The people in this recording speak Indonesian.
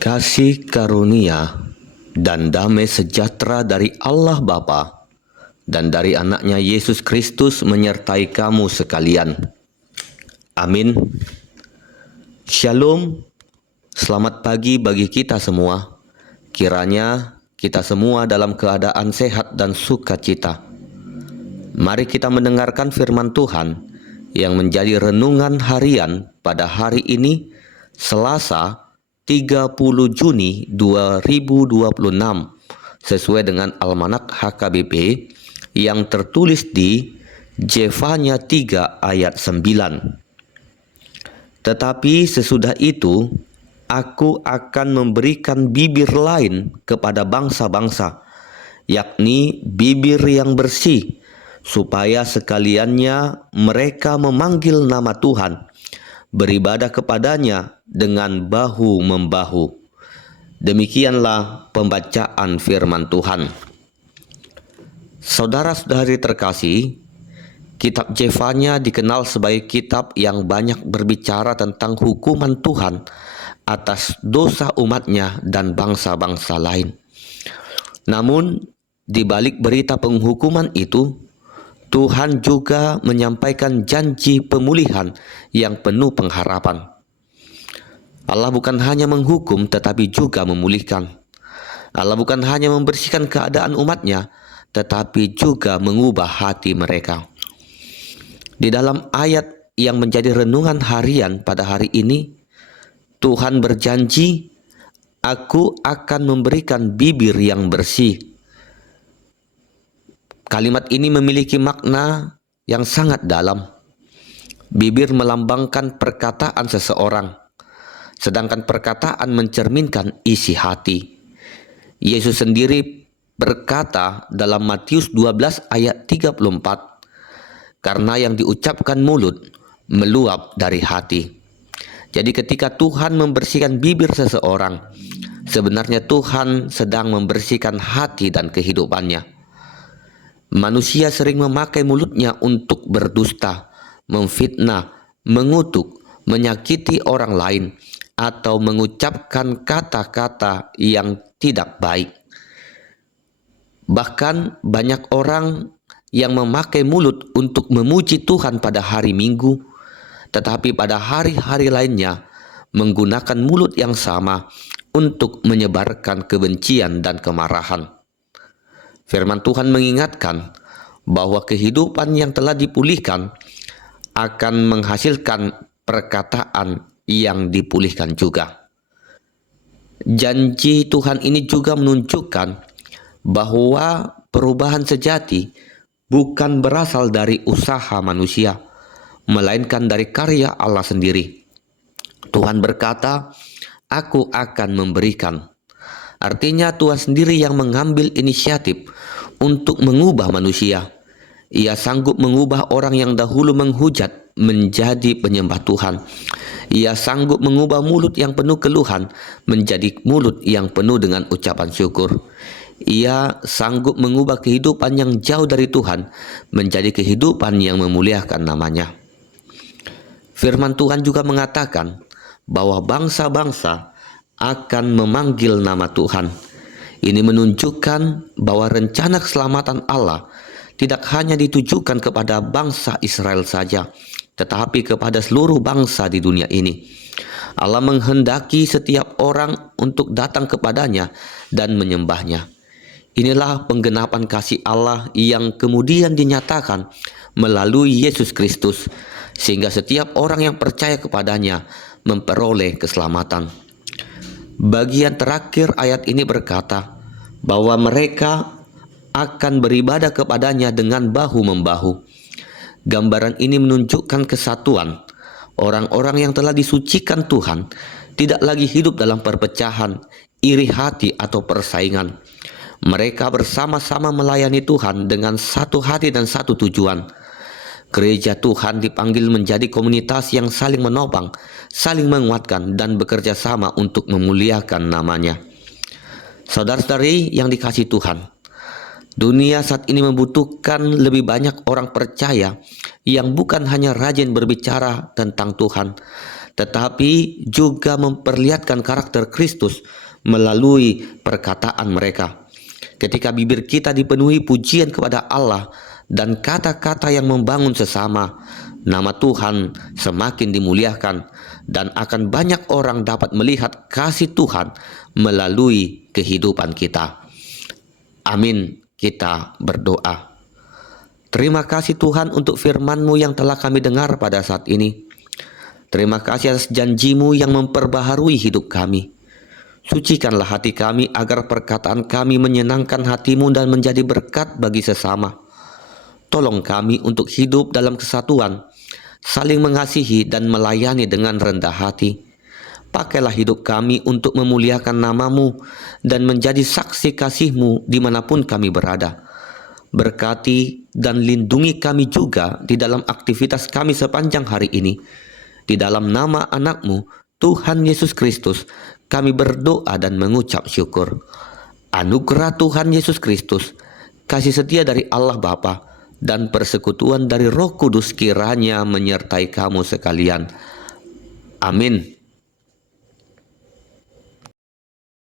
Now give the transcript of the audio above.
Kasih karunia dan damai sejahtera dari Allah Bapa dan dari anaknya Yesus Kristus menyertai kamu sekalian. Amin. Shalom. Selamat pagi bagi kita semua. Kiranya kita semua dalam keadaan sehat dan sukacita. Mari kita mendengarkan firman Tuhan yang menjadi renungan harian pada hari ini, Selasa 30 Juni 2026, sesuai dengan Almanak HKBP yang tertulis di Zefanya 3 ayat 9. Tetapi sesudah itu, aku akan memberikan bibir lain kepada bangsa-bangsa, yakni bibir yang bersih, supaya sekaliannya mereka memanggil nama Tuhan, beribadah kepadanya dengan bahu-membahu. Demikianlah pembacaan firman Tuhan. Saudara-saudari terkasih, kitab Zefanya dikenal sebagai kitab yang banyak berbicara tentang hukuman Tuhan atas dosa umatnya dan bangsa-bangsa lain. Namun, di balik berita penghukuman itu, Tuhan juga menyampaikan janji pemulihan yang penuh pengharapan. Allah bukan hanya menghukum tetapi juga memulihkan. Allah bukan hanya membersihkan keadaan umatnya, tetapi juga mengubah hati mereka. Di dalam ayat yang menjadi renungan harian pada hari ini, Tuhan berjanji, "Aku akan memberikan bibir yang bersih." Kalimat ini memiliki makna yang sangat dalam. Bibir melambangkan perkataan seseorang, sedangkan perkataan mencerminkan isi hati. Yesus sendiri berkata dalam Matius 12 ayat 34, "Karena yang diucapkan mulut meluap dari hati." Jadi ketika Tuhan membersihkan bibir seseorang, sebenarnya Tuhan sedang membersihkan hati dan kehidupannya. Manusia sering memakai mulutnya untuk berdusta, memfitnah, mengutuk, menyakiti orang lain, atau mengucapkan kata-kata yang tidak baik. Bahkan banyak orang yang memakai mulut untuk memuji Tuhan pada hari Minggu, tetapi pada hari-hari lainnya menggunakan mulut yang sama untuk menyebarkan kebencian dan kemarahan. Firman Tuhan mengingatkan bahwa kehidupan yang telah dipulihkan akan menghasilkan perkataan yang dipulihkan juga. Janji Tuhan ini juga menunjukkan bahwa perubahan sejati bukan berasal dari usaha manusia, melainkan dari karya Allah sendiri. Tuhan berkata, "Aku akan memberikan." Artinya Tuhan sendiri yang mengambil inisiatif untuk mengubah manusia. Ia sanggup mengubah orang yang dahulu menghujat menjadi penyembah Tuhan. Ia sanggup mengubah mulut yang penuh keluhan menjadi mulut yang penuh dengan ucapan syukur. Ia sanggup mengubah kehidupan yang jauh dari Tuhan menjadi kehidupan yang memuliakan namanya. Firman Tuhan juga mengatakan bahwa bangsa-bangsa akan memanggil nama Tuhan. Ini menunjukkan bahwa rencana keselamatan Allah tidak hanya ditujukan kepada bangsa Israel saja, tetapi kepada seluruh bangsa di dunia ini. Allah menghendaki setiap orang untuk datang kepadanya dan menyembahnya. Inilah penggenapan kasih Allah yang kemudian dinyatakan melalui Yesus Kristus, sehingga setiap orang yang percaya kepadanya memperoleh keselamatan. Bagian terakhir ayat ini berkata bahwa mereka akan beribadah kepadanya dengan bahu-membahu. Gambaran ini menunjukkan kesatuan. Orang-orang yang telah disucikan Tuhan tidak lagi hidup dalam perpecahan, iri hati atau persaingan. Mereka bersama-sama melayani Tuhan dengan satu hati dan satu tujuan. Gereja Tuhan dipanggil menjadi komunitas yang saling menopang, saling menguatkan, dan bekerja sama untuk memuliakan namanya. Saudara-saudari yang dikasihi Tuhan, dunia saat ini membutuhkan lebih banyak orang percaya yang bukan hanya rajin berbicara tentang Tuhan, tetapi juga memperlihatkan karakter Kristus melalui perkataan mereka. Ketika bibir kita dipenuhi pujian kepada Allah dan kata-kata yang membangun sesama, nama Tuhan semakin dimuliakan dan akan banyak orang dapat melihat kasih Tuhan melalui kehidupan kita. Amin. Kita berdoa. Terima kasih Tuhan untuk firman-Mu yang telah kami dengar pada saat ini. Terima kasih atas janji-Mu yang memperbaharui hidup kami. Sucikanlah hati kami agar perkataan kami menyenangkan hati-Mu dan menjadi berkat bagi sesama. Tolong kami untuk hidup dalam kesatuan, saling mengasihi dan melayani dengan rendah hati. Pakailah hidup kami untuk memuliakan nama-Mu dan menjadi saksi kasih-Mu dimanapun kami berada. Berkati dan lindungi kami juga di dalam aktivitas kami sepanjang hari ini. Di dalam nama anak-Mu, Tuhan Yesus Kristus, kami berdoa dan mengucap syukur. Anugerah Tuhan Yesus Kristus, kasih setia dari Allah Bapa, dan persekutuan dari Roh Kudus kiranya menyertai kamu sekalian. Amin.